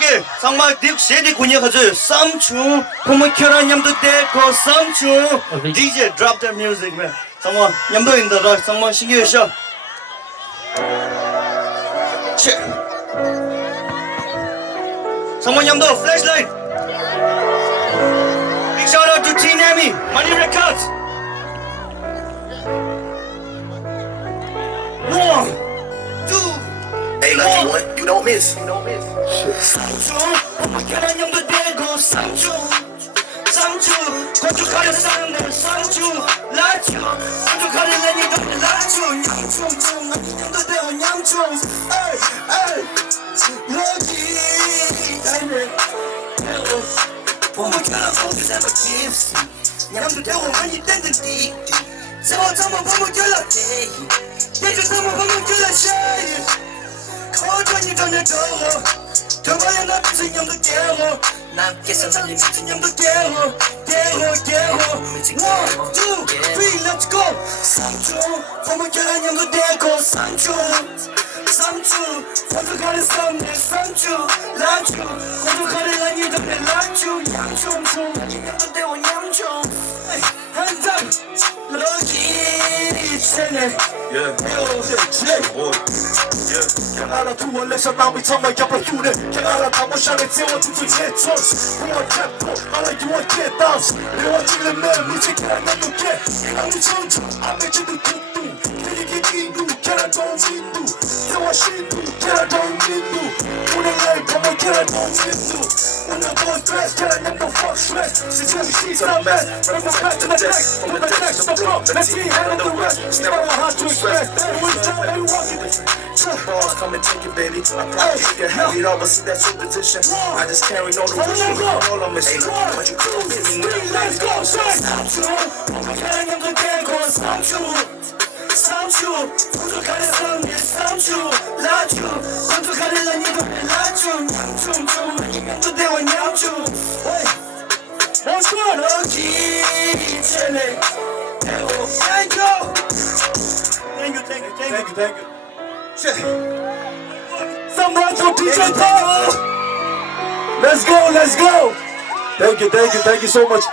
오케이 상마 딕 세디 군이 가져 쌈충 고모 결혼 냠도 되고 쌈충 DJ drop the music man 상마 냠도 인다 상마 신기해 셔 상마 냠도 flashlight big shout out to T Nami Money Records 1 2 Hey, lucky one, you don't miss. 삼촌, 엄마 계란 냠도 되고 삼촌 건축하는 사람들 삼촌 라촌 건축하는 애니들 라촌 냠촌 냠도 되고 냠촌 에이 여기 다이네 엄마 계란 소주 잡아 칩스 냠도 되고 많이 땡땡 띠 저번 보면 연락해 내가 저번 보면 연락해 거전이 전혀져워 저번에 나 미친 냠도 깨워 남께서 살린 미친 냠도 깨워 1, 2, 3, let's go 삼촌 보면 계란 냠도 되고 삼촌 건축하는 썸네 삼촌 라촌 건축하는 아니던데 라촌 양촌 냠도 되고 냠촌 한잔 Lucky Tsering 알아 두월레서 남이 정말 겹어주네 알아 다모션에 태워주지 제천스 부어 잡고 알아 유언게 다운스 내와질래 내 무지개랑 나누게 아무 천천 아메지도 국도 되게 인도 계란 동민도 태와 신도 계란 동민도 오늘 날 보면 계란 동민도 오늘 본 드레스 계란 양도 fuck stress 시점이 시선 mess Bring them back to the next From the next to the front Let's see handle the rest Step on how to express Every time you walk it Balls come and take it, baby. I probably can have it all, but see that's your position. I just carry no the wish. All I'm missing. But you cool with me. Let's go, say 계란형도 되고 삼촌 건축하는 썸네 삼촌 라촌 건축하는 아니도 라촌 양촌 되고 냠촌 What's good? Lucky Tsering Thank you Someone to DJ Power. Let's go. Thank you so much.